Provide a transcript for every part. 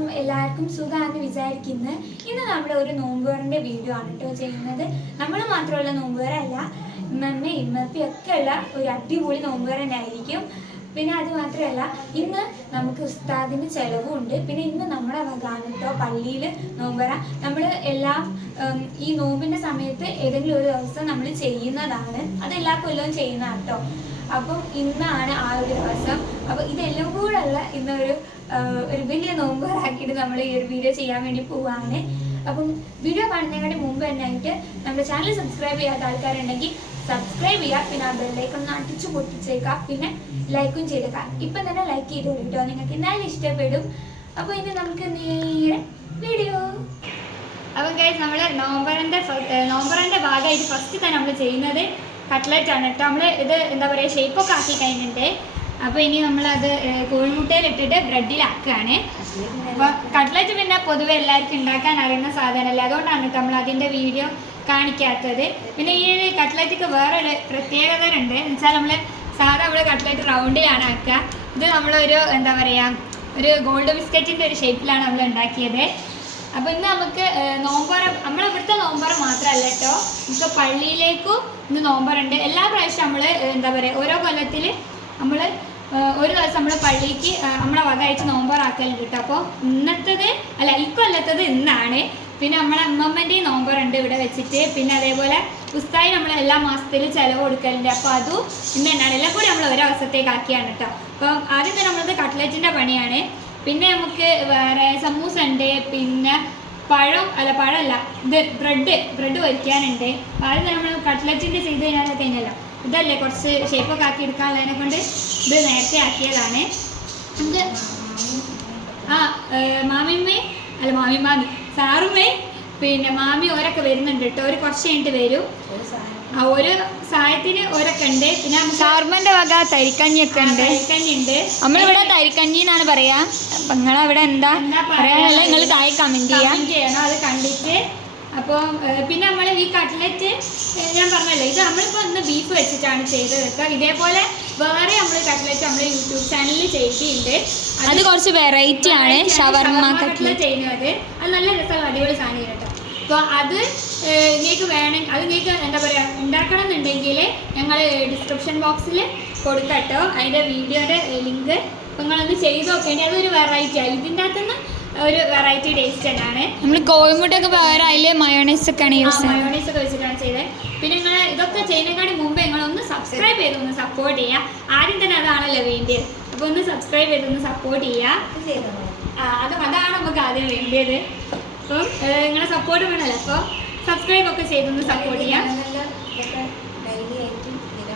അപ്പം എല്ലാവർക്കും സുഖമാണെന്ന് വിചാരിക്കുന്നു. ഇന്ന് നമ്മൾ ഒരു നോമ്പുകാരൻ്റെ വീഡിയോ ആണ് കേട്ടോ ചെയ്യുന്നത്. നമ്മൾ മാത്രമുള്ള നോമ്പുകാരല്ല, ഇമ്മമ്മയും ഇമ്മപ്പയും ഒക്കെ ഉള്ള ഒരു അടിപൊളി നോമ്പുകാരൻ ആയിരിക്കും. പിന്നെ അത് മാത്രമല്ല, ഇന്ന് നമുക്ക് ഉസ്താദിന് ചിലവുണ്ട്. പിന്നെ ഇന്ന് നമ്മുടെ വകാണ് കേട്ടോ പള്ളിയിൽ നോമ്പുറ. നമ്മൾ എല്ലാം ഈ നോമ്പിൻ്റെ സമയത്ത് ഏതെങ്കിലും ഒരു ദിവസം നമ്മൾ ചെയ്യുന്നതാണ്. അത് എല്ലാ കൊല്ലവും ചെയ്യുന്നതാണ് കേട്ടോ. അപ്പം ഇന്നാണ് ആ ഒരു ദിവസം. അപ്പോൾ ഇതെല്ലാം കൂടെ ഉള്ള ഇന്നൊരു വലിയ നോമ്പുകാരാക്കിയിട്ട് നമ്മൾ ഈ ഒരു വീഡിയോ ചെയ്യാൻ വേണ്ടി പോവുകയാണ്. അപ്പം വീഡിയോ കാണുന്നതിനായിട്ട് മുമ്പ് തന്നെ ആയിട്ട് നമ്മുടെ ചാനൽ സബ്സ്ക്രൈബ് ചെയ്യാത്ത ആൾക്കാരുണ്ടെങ്കിൽ സബ്സ്ക്രൈബ് ചെയ്യുക. പിന്നെ ആ ബെല്ലൈക്കൺ അടിച്ചു പൊട്ടിച്ചേക്കുക. പിന്നെ ലൈക്കും ചെയ്തേക്കുക. ഇപ്പം തന്നെ ലൈക്ക് ചെയ്തോളൂ കേട്ടോ, നിങ്ങൾക്ക് എന്തായാലും ഇഷ്ടപ്പെടും. അപ്പോൾ ഇനി നമുക്ക് നേരെ വീഡിയോ. അപ്പം ഗൈസ്, നമ്മൾ നോമ്പറിൻ്റെ ഭാഗമായിട്ട് ഫസ്റ്റ് തന്നെ നമ്മൾ ചെയ്യുന്നത് കട്ട്ലറ്റ് ആണ് കേട്ടോ. നമ്മൾ ഇത് എന്താ പറയുക, ഷേപ്പൊക്കെ ആക്കി കഴിഞ്ഞിട്ട് അപ്പോൾ ഇനി നമ്മളത് കോഴിമുട്ടയിലിട്ടിട്ട് ബ്രെഡിലാക്കുകയാണ്. അപ്പോൾ കട്ട്ലറ്റ് പിന്നെ പൊതുവെ എല്ലാവർക്കും ഉണ്ടാക്കാൻ അറിയുന്ന സാധനമല്ല, അതുകൊണ്ടാണ് കേട്ടോ നമ്മൾ അതിൻ്റെ വീഡിയോ കാണിക്കാത്തത്. പിന്നെ ഈ ഒരു കട്ട്ലറ്റൊക്കെ വേറൊരു പ്രത്യേകത ഉണ്ട് എന്ന് വെച്ചാൽ, നമ്മൾ സാധാ നമ്മൾ കട്ട്ലറ്റ് റൗണ്ടിലാണ് ആക്കുക. ഇത് നമ്മളൊരു എന്താ പറയുക, ഒരു ഗോൾഡ് ബിസ്ക്കറ്റിൻ്റെ ഒരു ഷേപ്പിലാണ് നമ്മൾ ഉണ്ടാക്കിയത്. അപ്പോൾ ഇന്ന് നമുക്ക് നോമ്പറ, നമ്മളിവിടുത്തെ നോമ്പറ മാത്രമല്ല കേട്ടോ, നമുക്ക് പള്ളിയിലേക്കും ഇന്ന് നോമ്പറുണ്ട്. എല്ലാ പ്രാവശ്യം നമ്മൾ എന്താ പറയുക, ഓരോ കൊല്ലത്തിൽ നമ്മൾ ഒരു ദിവസം നമ്മൾ പള്ളിക്ക് നമ്മളെ വകയായിട്ട് നോമ്പറാക്കലുണ്ട് കേട്ടോ. അപ്പോൾ ഇന്നത്തത് അല്ല, ഇക്കൊല്ലത്തത് ഇന്നാണ്. പിന്നെ നമ്മളെ അമ്മമ്മൻ്റെയും നോമ്പറുണ്ട് ഇവിടെ വെച്ചിട്ട്. പിന്നെ അതേപോലെ ഉസ്തായി നമ്മൾ എല്ലാ മാസത്തിലും ചിലവ് കൊടുക്കലുണ്ട്. അപ്പോൾ അതും ഇന്ന് തന്നെയാണ്. എല്ലാം കൂടി നമ്മൾ ഒരു ദിവസത്തേക്ക് ആക്കിയാണ് കേട്ടോ. അപ്പം ആദ്യം തന്നെ നമ്മളത് കട്ട്ലറ്റിൻ്റെ പണിയാണ്. പിന്നെ നമുക്ക് വേറെ സമൂസ ഉണ്ട്, പിന്നെ പഴമല്ല ഇത് ബ്രെഡ് പൊരിക്കാനുണ്ട്. ആദ്യം തന്നെ നമ്മൾ കട്ട്ലറ്റിൻ്റെ ചെയ്ത് കഴിഞ്ഞല്ലോ, ഇതല്ലേ കുറച്ച് ഷേപ്പൊക്കെ ആക്കി എടുക്കാനുള്ളതിനെ കൊണ്ട് ഇത് നേരത്തെ ആക്കിയതാണ്. നമുക്ക് മാമിമാമി സാറുമ്മേ പിന്നെ മാമി ഓരൊക്കെ വരുന്നുണ്ട് കേട്ടോ. ഒരു കുറച്ച് കഴിഞ്ഞിട്ട് വരും. ഒരു സഹായത്തിന് ഓരൊക്കെ ഉണ്ട്. പിന്നെ സാർമന്റെ വക തരിക്കഞ്ഞിയൊക്കെ ഉണ്ട്. തരിക്കഞ്ഞിണ്ട്. നമ്മളിവിടെ തരിക്കഞ്ഞി എന്നാണ് പറയാ. നിങ്ങളവിടെ എന്താ പറയാനുള്ള നിങ്ങൾ താഴെ കമന്റ് ചെയ്യണം അത് കണ്ടിട്ട്. അപ്പോൾ പിന്നെ നമ്മൾ ഈ കട്ട്ലറ്റ് ഞാൻ പറഞ്ഞല്ലോ, ഇത് നമ്മളിപ്പോൾ ഇന്ന് ബീഫ് വെച്ചിട്ടാണ് ചെയ്തത്. ഇതേപോലെ വേറെ നമ്മൾ കട്ട്ലറ്റ് നമ്മൾ യൂട്യൂബ് ചാനലിൽ ചെയ്തിട്ടുണ്ട്. അത് കുറച്ച് വെറൈറ്റി ആണ്, ഷവർമ കട്ട്ലറ്റ് ചെയ്യുന്നത്. അത് നല്ല രസമുള്ള അടിപൊളി സാധനം കേട്ടോ. അപ്പോൾ അത് നിങ്ങൾക്ക് വേണമെങ്കിൽ, അത് നിങ്ങൾക്ക് എന്താ പറയുക ഉണ്ടാക്കണം എന്നുണ്ടെങ്കിൽ ഞങ്ങൾ ഡിസ്ക്രിപ്ഷൻ ബോക്സിൽ കൊടുക്കാം കേട്ടോ, അതിൻ്റെ വീഡിയോയുടെ ലിങ്ക്. അപ്പോൾ നിങ്ങളൊന്ന് ചെയ്ത് നോക്കേണ്ടി. അതൊരു വെറൈറ്റിയാണ്, ഇതിൻ്റെ അകത്തുനിന്ന് ഒരു വെറൈറ്റി ടേസ്റ്റ് തന്നെയാണ്. നമ്മൾ കോഴിമുട്ടൊക്കെ വേറെ അതിൽ മയോണൈസ് ഒക്കെയാണ് മയോണൈസ് ഒക്കെ വെച്ചിട്ടാണ് ചെയ്തത്. പിന്നെ നിങ്ങൾ ഇതൊക്കെ ചെയ്യുന്നതിനേക്കാളും മുമ്പ് നിങ്ങളൊന്ന് സബ്സ്ക്രൈബ് ചെയ്തൊന്ന് സപ്പോർട്ട് ചെയ്യുക. ആദ്യം തന്നെ അതാണല്ലോ വേണ്ടിയത്. അപ്പോൾ ഒന്ന് സബ്സ്ക്രൈബ് ചെയ്തൊന്ന് സപ്പോർട്ട് ചെയ്യുക. അതാണ് നമുക്ക് ആദ്യം വേണ്ടിയത്. അപ്പം നിങ്ങളെ സപ്പോർട്ട് വേണമല്ലോ, അപ്പോൾ സബ്സ്ക്രൈബ് ഒക്കെ ചെയ്തൊന്ന് സപ്പോർട്ട് ചെയ്യാം.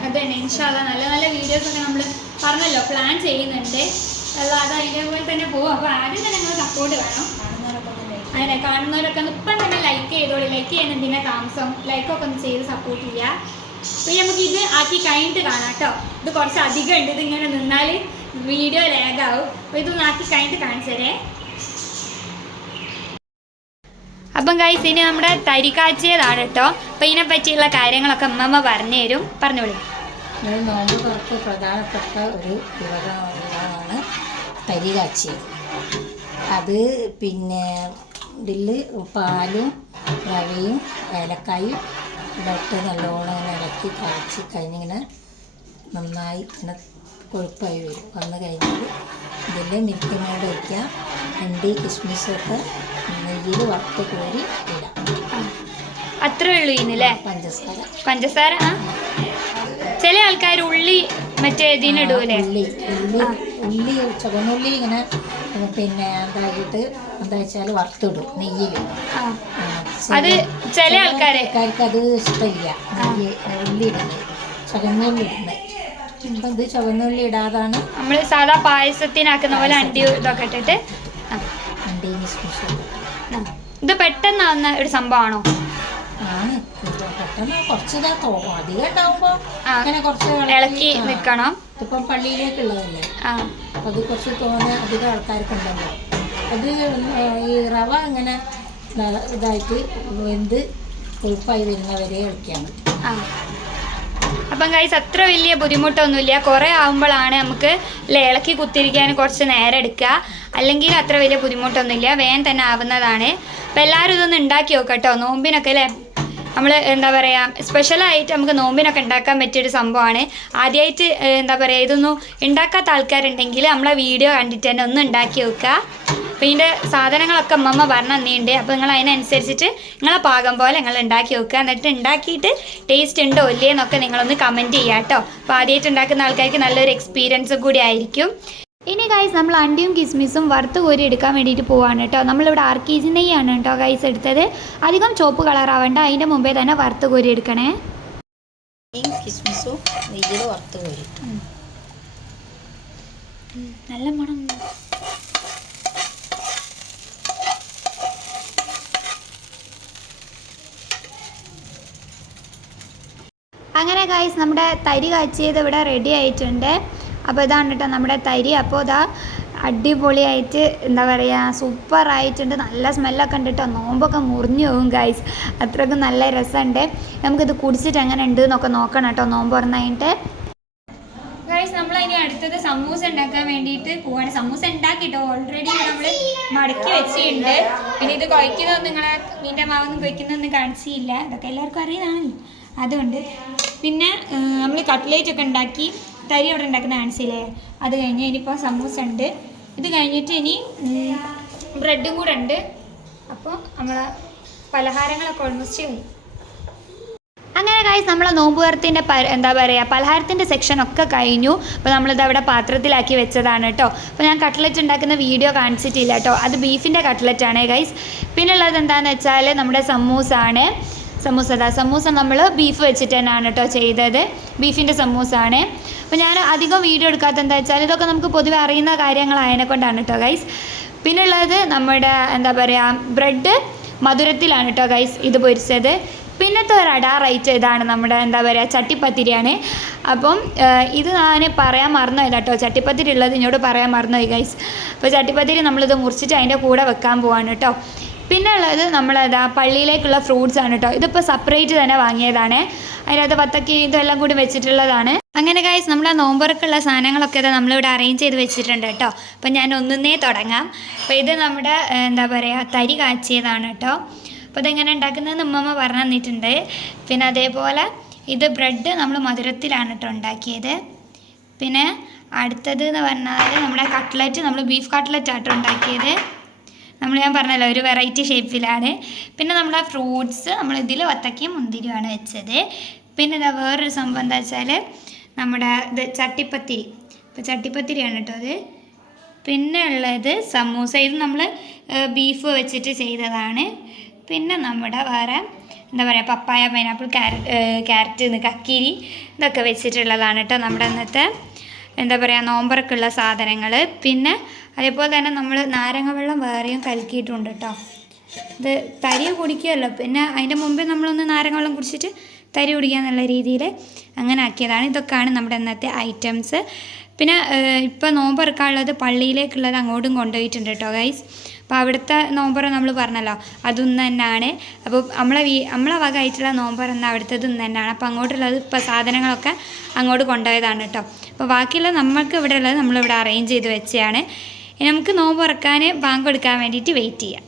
അത് തന്നെ ഇൻഷാ അല്ലാഹ് നല്ല നല്ല വീഡിയോസൊക്കെ നമ്മൾ പറഞ്ഞല്ലോ പ്ലാൻ ചെയ്യുന്നുണ്ട്. അല്ലാതെ അതിൻ്റെ തന്നെ പോകും. അപ്പോൾ ആദ്യം തന്നെ നിങ്ങൾ സപ്പോർട്ട് വേണം. അങ്ങനെ കാണുന്നവരൊക്കെ ഒന്ന് ഇപ്പം തന്നെ ലൈക്ക് ചെയ്തോളൂ. ലൈക്ക് ചെയ്യുന്നതിൻ്റെ താമസം ലൈക്കൊക്കെ ഒന്ന് ചെയ്ത് സപ്പോർട്ട് ചെയ്യുക. അപ്പോൾ നമുക്ക് ഇത് ആക്കി കഴിഞ്ഞിട്ട് കാണാം കേട്ടോ. ഇത് കുറച്ച് അധികം ഉണ്ട്, ഇതിങ്ങനെ നിന്നാൽ വീഡിയോ ലാഗാവും. അപ്പോൾ ഇതൊന്ന് ആക്കി കഴിഞ്ഞിട്ട് കാണിച്ചു തരേ. അപ്പം ഗൈസ്, ഇനി നമ്മുടെ തരി കാച്ചിയതാണ് കേട്ടോ. അപ്പം ഇതിനെ പറ്റിയുള്ള കാര്യങ്ങളൊക്കെ അമ്മമ്മ പറഞ്ഞു തരും. പറഞ്ഞോളൂ. നോമ്പ് തുറക്ക് പ്രധാനപ്പെട്ട ഒരു വിഭവമാണ് തരി കാച്ചിയത്. അത് പിന്നെ ഇതിൽ പാലും റവയും ഏലക്കായും ഇട്ട് നല്ലോണം ഇങ്ങനെ ഇളക്കി കാച്ചി കഴിഞ്ഞിങ്ങനെ നന്നായി ഇങ്ങനെ കൊഴുപ്പായി വരും. വന്നു കഴിഞ്ഞാൽ ഇതിൽ മിൽക്ക് മേഡ് വയ്ക്കുക. അണ്ടി കിസ്മിസൊക്കെ നെയ്യിൽ വറുത്ത് കോരി ഇടാം. അത്രേ ഉള്ളൂ ഇന്നല്ലേ? പഞ്ചസാര ചില ആൾക്കാർ ഉള്ളി മറ്റേ ഇതിനിടൂലേ? ഉള്ളി ചുവന്നുള്ളി ഇങ്ങനെ പിന്നെ എന്തായിട്ട് എന്താ വെച്ചാൽ വറുത്തിടും നെയ്യിൽ. അത് ചില ആൾക്കാർക്ക് അത് ഇഷ്ടമില്ല ഉള്ളി ഇടുന്നത്, ചുവന്നുള്ളി ഇടുന്നത്. അപ്പം ഇത് ചുവന്നുള്ളി ഇടാതാണ് നമ്മൾ സാധാ പായസത്തിനാക്കുന്ന പോലെ അണ്ടി ഇതൊക്കെ ഇട്ടിട്ട്. അണ്ടി കിസ്മിസ് ഇത് പെട്ടെന്നാവുന്ന ഒരു സംഭവമാണോ? ആണ്. പെട്ടെന്ന് കുറച്ച് അധികം ഉണ്ടാവുമ്പോൾ അങ്ങനെ കുറച്ച് ഇളക്കി നിൽക്കണം. ഇപ്പം പള്ളിയിലേക്കുള്ളതല്ലേ, അത് കുറച്ച് തോന്നുന്ന അധികം ആൾക്കാർക്കുണ്ടല്ലോ. അത് ഈ റവ ഇങ്ങനെ ഇതായിട്ട് വെന്ത് കൊഴുപ്പായി വരുന്നവരെ ഇളക്കിയാണ്. അപ്പം ഗൈസ് അത്ര വലിയ ബുദ്ധിമുട്ടൊന്നുമില്ല. കുറേ ആകുമ്പോഴാണ് നമുക്ക് ഇളക്കി കുത്തിരിക്കാൻ കുറച്ച് നേരം എടുക്കുക. അല്ലെങ്കിൽ അത്ര വലിയ ബുദ്ധിമുട്ടൊന്നുമില്ല, വേഗം തന്നെ ആവുന്നതാണ്. അപ്പം എല്ലാവരും ഇതൊന്ന് ഉണ്ടാക്കി നോക്കട്ടോ. നോമ്പിനൊക്കെ അല്ലേ നമ്മൾ എന്താ പറയുക സ്പെഷ്യലായിട്ട് നമുക്ക് നോമ്പിനൊക്കെ ഉണ്ടാക്കാൻ പറ്റിയൊരു സംഭവമാണ്. ആദ്യമായിട്ട് എന്താ പറയുക ഇതൊന്നും ഉണ്ടാക്കാത്ത ആൾക്കാരുണ്ടെങ്കിൽ നമ്മളെ വീഡിയോ കണ്ടിട്ട് തന്നെ ഒന്ന് ഉണ്ടാക്കി വെക്കുക. അപ്പോൾ ഇതിൻ്റെ സാധനങ്ങളൊക്കെ അമ്മമ്മ പറഞ്ഞു തന്നിട്ടുണ്ട്. അപ്പോൾ നിങ്ങൾ അതിനനുസരിച്ചിട്ട് നിങ്ങളെ പാകം പോലെ നിങ്ങൾ ഉണ്ടാക്കി വെക്കുക. എന്നിട്ട് ഉണ്ടാക്കിയിട്ട് ടേസ്റ്റ് ഉണ്ടോ ഇല്ലേ എന്നൊക്കെ നിങ്ങളൊന്ന് കമൻറ്റ് ചെയ്യുക കേട്ടോ. അപ്പോൾ ആദ്യമായിട്ട് ഉണ്ടാക്കുന്ന ആൾക്കാർക്ക് നല്ലൊരു എക്സ്പീരിയൻസ് കൂടി ആയിരിക്കും. ഇനി ഗൈസ് നമ്മൾ അണ്ടിയും കിസ്മിസും വറുത്ത് കോരി എടുക്കാൻ വേണ്ടിയിട്ട് പോവാണ് കേട്ടോ. നമ്മളിവിടെ 6 kg നെയ്യാണ് കേട്ടോ ഗൈസ് എടുത്തത്. അധികം ചുവപ്പ് കളറാവണ്ട, അതിൻ്റെ മുമ്പേ തന്നെ വറുത്ത് കോരി എടുക്കണേ. കിസ്മിസും നെയ്യിൽ വറുത്ത് കോരി നല്ല മണം. അങ്ങനെ ഗൈസ് നമ്മുടെ തരി കാച്ചിയത് ഇവിടെ റെഡി ആയിട്ടുണ്ട്. അപ്പോൾ ഇതാണ് കേട്ടോ നമ്മുടെ തരി. അപ്പോൾ ഇതാ അടിപൊളിയായിട്ട് എന്താ പറയുക സൂപ്പറായിട്ടുണ്ട്. നല്ല സ്മെല്ലൊക്കെ ഉണ്ട് കേട്ടോ. നോമ്പൊക്കെ മുറിഞ്ഞു പോകും ഗൈസ്, അത്രയ്ക്കും നല്ല രസമുണ്ട്. നമുക്കിത് കുടിച്ചിട്ട് എങ്ങനെ ഉണ്ട് എന്നൊക്കെ നോക്കണം കേട്ടോ നോമ്പ് തുറന്നതിൻ്റെ. ഗൈസ് നമ്മളതിന് അടുത്തത് സമൂസ ഉണ്ടാക്കാൻ വേണ്ടിയിട്ട് പോവാണ്. സമൂസ ഉണ്ടാക്കിട്ടോ ഓൾറെഡി നമ്മൾ മടക്കി വെച്ചിട്ടുണ്ട്. പിന്നെ ഇത് കുഴക്കുന്നതൊന്നും നിങ്ങളെ മീൻ്റെ മാവൊന്നും കുഴക്കുന്നതൊന്നും കാണിച്ചില്ല, ഇതൊക്കെ എല്ലാവർക്കും അറിയുന്നതാണല്ലോ അതുകൊണ്ട്. പിന്നെ നമ്മൾ കട്ട്ലേറ്റ് ഒക്കെ ഉണ്ടാക്കി തരി അവിടെ ഉണ്ടാക്കുന്ന കാണിച്ചില്ലേ, അത് കഴിഞ്ഞ് ഇനിയിപ്പോൾ സമൂസ ഉണ്ട്. ഇത് കഴിഞ്ഞിട്ട് ഇനി ബ്രെഡും കൂടെ ഉണ്ട്. അപ്പോൾ നമ്മളെ പലഹാരങ്ങളൊക്കെ ഓൾമോസ്റ്റ് കഴിഞ്ഞു. അങ്ങനെ ഗൈസ് നമ്മളെ നോമ്പ് തുറത്തിൻ്റെ എന്താ പറയുക പലഹാരത്തിൻ്റെ സെക്ഷനൊക്കെ കഴിഞ്ഞു. അപ്പോൾ നമ്മളിത് അവിടെ പാത്രത്തിലാക്കി വെച്ചതാണ് കേട്ടോ. അപ്പോൾ ഞാൻ കട്ട്ലറ്റ് ഉണ്ടാക്കുന്ന വീഡിയോ കാണിച്ചിട്ടില്ല കേട്ടോ, അത് ബീഫിൻ്റെ കട്ട്ലറ്റാണ് ഗൈസ്. പിന്നെ ഉള്ളത് എന്താണെന്ന് വെച്ചാൽ നമ്മുടെ സമൂസ ആണ്. സമൂസ നമ്മൾ ബീഫ് വെച്ചിട്ട് തന്നെയാണ് കേട്ടോ ചെയ്തത്, ബീഫിൻ്റെ സമൂസ ആണ്. അപ്പോൾ ഞാൻ അധികം വീഡിയോ എടുക്കാത്ത എന്താ വെച്ചാൽ ഇതൊക്കെ നമുക്ക് പൊതുവെ അറിയുന്ന കാര്യങ്ങളായതിനെ കൊണ്ടാണ് കേട്ടോ ഗൈസ്. പിന്നെ ഉള്ളത് നമ്മുടെ എന്താ പറയുക ബ്രെഡ് മധുരത്തിലാണ് കേട്ടോ ഗൈസ് ഇത് പൊരിച്ചത്. പിന്നത്തെ ഒരു അടാറൈറ്റ് ഇതാണ് നമ്മുടെ എന്താ പറയുക ചട്ടിപ്പത്തിരിയാണ്. അപ്പം ഇത് ഞാൻ പറയാൻ മറന്നുപോയി കേട്ടോ, ചട്ടിപ്പത്തിരി ഉള്ളത് എന്നോട് പറയാൻ മറന്നുപോയി ഗൈസ്. അപ്പോൾ ചട്ടിപ്പത്തിരി നമ്മളിത് മുറിച്ചിട്ട് അതിൻ്റെ കൂടെ വെക്കാൻ പോവാണ് കേട്ടോ. പിന്നെ ഉള്ളത് നമ്മളതാ പള്ളിയിലേക്കുള്ള ഫ്രൂട്ട്സ് ആണ് കേട്ടോ. ഇതിപ്പോൾ സെപ്പറേറ്റ് തന്നെ വാങ്ങിയതാണ്, അതിനകത്ത് വത്തക്ക ഇതെല്ലാം കൂടി വെച്ചിട്ടുള്ളതാണ്. അങ്ങനെ ഗൈസ് നമ്മൾ ആ നോമ്പുറക്കുള്ള സാധനങ്ങളൊക്കെ നമ്മളിവിടെ അറേഞ്ച് ചെയ്ത് വെച്ചിട്ടുണ്ട് കേട്ടോ. അപ്പം ഞാൻ ഒന്നേ തുടങ്ങാം. അപ്പോൾ ഇത് നമ്മുടെ എന്താ പറയുക തരി കാച്ചിയതാണ് കേട്ടോ. അപ്പോൾ ഇതെങ്ങനെ ഉണ്ടാക്കുന്നതെന്ന് ഉമ്മമ്മ പറഞ്ഞു തന്നിട്ടുണ്ട്. പിന്നെ അതേപോലെ ഇത് ബ്രെഡ് നമ്മൾ മധുരത്തിലാണ് കേട്ടോ ഉണ്ടാക്കിയത്. പിന്നെ അടുത്തത് എന്ന് പറഞ്ഞാൽ നമ്മുടെ കട്ട്ലറ്റ് നമ്മൾ ബീഫ് കട്ട്ലറ്റ് ആട്ടോ ഉണ്ടാക്കിയത്. ഞാൻ പറഞ്ഞല്ലോ ഒരു വെറൈറ്റി ഷേപ്പിലാണ്. പിന്നെ നമ്മുടെ ഫ്രൂട്ട്സ് നമ്മളിതിൽ വത്തക്കയും മുന്തിരിയുമാണ് വെച്ചത്. പിന്നെ ഇതാ വേറൊരു സംഭവം എന്താ വെച്ചാൽ നമ്മുടെ ഇത് ചട്ടിപ്പത്തിരി, ഇപ്പോൾ ചട്ടിപ്പത്തിരിയാണ് കേട്ടോ അത്. പിന്നെ ഉള്ളത് സമൂസ, ഇത് നമ്മൾ ബീഫ് വെച്ചിട്ട് ചെയ്തതാണ്. പിന്നെ നമ്മുടെ വേറെ എന്താ പറയുക പപ്പായ പൈനാപ്പിൾ ക്യാരറ്റ് കക്കിരി ഇതൊക്കെ വെച്ചിട്ടുള്ളതാണ് കേട്ടോ നമ്മുടെ ഇന്നത്തെ എന്താ പറയുക നോമ്പറക്കുള്ള സാധനങ്ങൾ. പിന്നെ അതേപോലെ തന്നെ നമ്മൾ നാരങ്ങ വെള്ളം വേറെയും കലക്കിയിട്ടുണ്ട് കേട്ടോ. ഇത് തരി കുടിക്കുമല്ലോ, പിന്നെ അതിൻ്റെ മുമ്പേ നമ്മളൊന്ന് നാരങ്ങ വെള്ളം കുടിച്ചിട്ട് തരി കുടിക്കുക എന്നുള്ള രീതിയിൽ അങ്ങനെ ആക്കിയതാണ്. ഇതൊക്കെയാണ് നമ്മുടെ ഇന്നത്തെ ഐറ്റംസ്. പിന്നെ ഇപ്പോൾ നോമ്പറക്കാനുള്ളത് പള്ളിയിലേക്കുള്ളത് അങ്ങോട്ടും കൊണ്ടുപോയിട്ടുണ്ട് കേട്ടോ ഗൈസ്. അപ്പോൾ അവിടുത്തെ നോമ്പറ നമ്മൾ പറഞ്ഞല്ലോ അതൊന്നും തന്നെയാണ്. അപ്പോൾ നമ്മളെ വക ആയിട്ടുള്ള നോമ്പർ എന്നാൽ അവിടുത്തത് ഒന്ന് തന്നെയാണ്. അപ്പോൾ അങ്ങോട്ടുള്ളത് ഇപ്പോൾ സാധനങ്ങളൊക്കെ അങ്ങോട്ട് കൊണ്ടുപോയതാണ് കേട്ടോ. അപ്പോൾ ബാക്കിയുള്ള നമ്മൾക്ക് ഇവിടെ ഉള്ളത് നമ്മളിവിടെ അറേഞ്ച് ചെയ്ത് വെച്ചതാണ്. ഇനി നമുക്ക് നോമ്പ് തുറക്കാൻ ബാങ്ക് കൊടുക്കാൻ വേണ്ടിയിട്ട് വെയിറ്റ് ചെയ്യാം.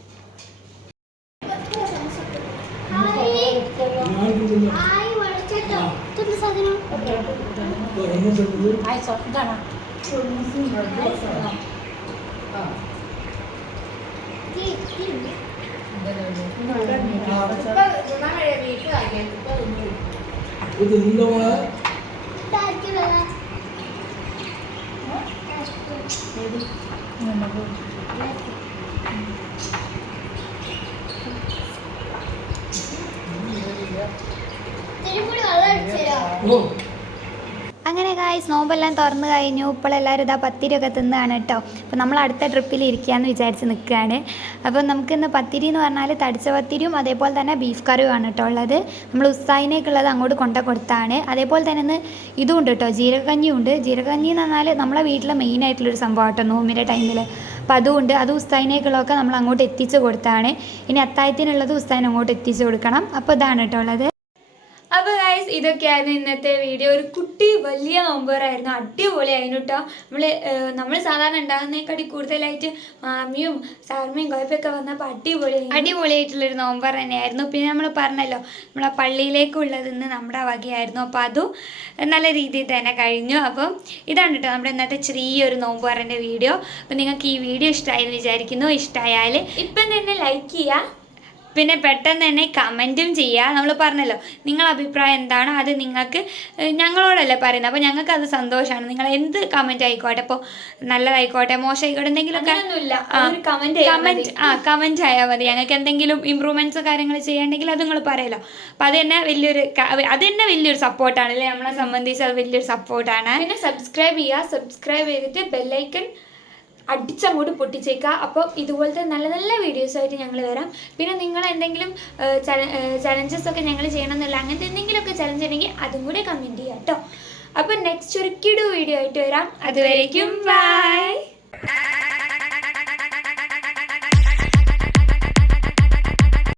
അങ്ങനെ ഗായ്സ് നോമ്പെല്ലാം തുറന്നു കഴിഞ്ഞു. ഇപ്പോൾ എല്ലാവരും ഇതാ പത്തിരിയൊക്കെ തിന്നാണ് കേട്ടോ. അപ്പോൾ നമ്മൾ അടുത്ത ട്രിപ്പിൽ ഇരിക്കുകയെന്ന് വിചാരിച്ച് നിൽക്കുകയാണ്. അപ്പോൾ നമുക്കിന്ന് പത്തിരി എന്ന് പറഞ്ഞാൽ തടിച്ച പത്തിരിയും അതേപോലെ തന്നെ ബീഫ് കറിയുമാണ് കേട്ടോ ഉള്ളത്. നമ്മൾ ഉസ്താദിനേക്കുള്ളത് അങ്ങോട്ട് കൊടുത്താണ്. അതേപോലെ തന്നെ ഇന്ന് ഇതും ഉണ്ട് കേട്ടോ, ജീരകക്കഞ്ഞിയും ഉണ്ട്. ജീരകക്കഞ്ഞി എന്ന് പറഞ്ഞാൽ നമ്മളെ വീട്ടിലെ മെയിനായിട്ടുള്ളൊരു സംഭവം കേട്ടോ നോമ്പിൻ്റെ ടൈമിൽ. അപ്പോൾ അതുകൊണ്ട് അത് ഉസ്താദിനേക്കുള്ളതൊക്കെ നമ്മൾ അങ്ങോട്ട് എത്തിച്ച് കൊടുത്താണ്. ഇനി അത്താഴത്തിനുള്ളത് ഉസ്താദിന് അങ്ങോട്ട് എത്തിച്ച് കൊടുക്കണം. അപ്പോൾ ഇതാണ് കേട്ടോ ഉള്ളത്. അപ്പോൾ ഗൈസ് ഇതൊക്കെയായിരുന്നു ഇന്നത്തെ വീഡിയോ. ഒരു കുട്ടി വലിയ നോമ്പറായിരുന്നു, അടിപൊളിയായിരുന്നു കേട്ടോ. നമ്മൾ സാധാരണ ഉണ്ടാകുന്നതിനെക്കാട്ടി കൂടുതലായിട്ട് മാമിയും സാർമയും കുഴപ്പമൊക്കെ വന്നപ്പോൾ അടിപൊളിയായിട്ടുള്ളൊരു നോമ്പർ തന്നെയായിരുന്നു. പിന്നെ നമ്മൾ പറഞ്ഞല്ലോ നമ്മളെ പള്ളിയിലേക്കുള്ളത് ഇന്ന് നമ്മുടെ വകയായിരുന്നു, അപ്പോൾ അതും നല്ല രീതിയിൽ തന്നെ കഴിഞ്ഞു. അപ്പം ഇതാണ് കേട്ടോ നമ്മുടെ ഇന്നത്തെ ചെറിയൊരു നോമ്പറിൻ്റെ വീഡിയോ. അപ്പോൾ നിങ്ങൾക്ക് ഈ വീഡിയോ ഇഷ്ടമായി എന്ന് വിചാരിക്കുന്നു. ഇഷ്ടമായാൽ ഇപ്പം തന്നെ ലൈക്ക് ചെയ്യുക, പിന്നെ പെട്ടെന്ന് തന്നെ കമൻറ്റും ചെയ്യുക. നമ്മൾ പറഞ്ഞല്ലോ നിങ്ങളുടെ അഭിപ്രായം എന്താണോ അത് നിങ്ങൾക്ക് ഞങ്ങളോടല്ലേ പറയുന്നത്, അപ്പോൾ ഞങ്ങൾക്ക് അത് സന്തോഷമാണ്. നിങ്ങൾ എന്ത് കമൻറ്റ് ആയിക്കോട്ടെ, ഇപ്പോൾ നല്ലതായിക്കോട്ടെ മോശമായിക്കോട്ടെ എന്തെങ്കിലുമൊക്കെ കമൻറ്റ് ആയാൽ മതി. ഞങ്ങൾക്ക് എന്തെങ്കിലും ഇമ്പ്രൂവ്മെൻറ്റ്സോ കാര്യങ്ങൾ ചെയ്യാണ്ടെങ്കിൽ അത് നിങ്ങൾ പറയുമല്ലോ. അപ്പോൾ അത് തന്നെ വലിയൊരു സപ്പോർട്ടാണ് അല്ലേ, നമ്മളെ സംബന്ധിച്ച് അത് വലിയൊരു സപ്പോർട്ടാണ്. പിന്നെ സബ്സ്ക്രൈബ് ചെയ്യുക, സബ്സ്ക്രൈബ് ചെയ്തിട്ട് ബെല്ലൈക്കൺ അടിച്ചങ്ങോട്ട് പൊട്ടിച്ചേക്കുക. അപ്പോൾ ഇതുപോലത്തെ നല്ല നല്ല വീഡിയോസുമായിട്ട് ഞങ്ങൾ വരാം. പിന്നെ നിങ്ങൾ എന്തെങ്കിലും ചലഞ്ചസൊക്കെ ഞങ്ങൾ ചെയ്യണമെന്നില്ല, അങ്ങനത്തെ എന്തെങ്കിലുമൊക്കെ ചലഞ്ച് ഉണ്ടെങ്കിൽ അതും കൂടെ കമൻറ്റ് ചെയ്യാം കേട്ടോ. അപ്പോൾ നെക്സ്റ്റ് ഒരു കിടു വീഡിയോ ആയിട്ട് വരാം. അതുവരേക്കും ബൈ.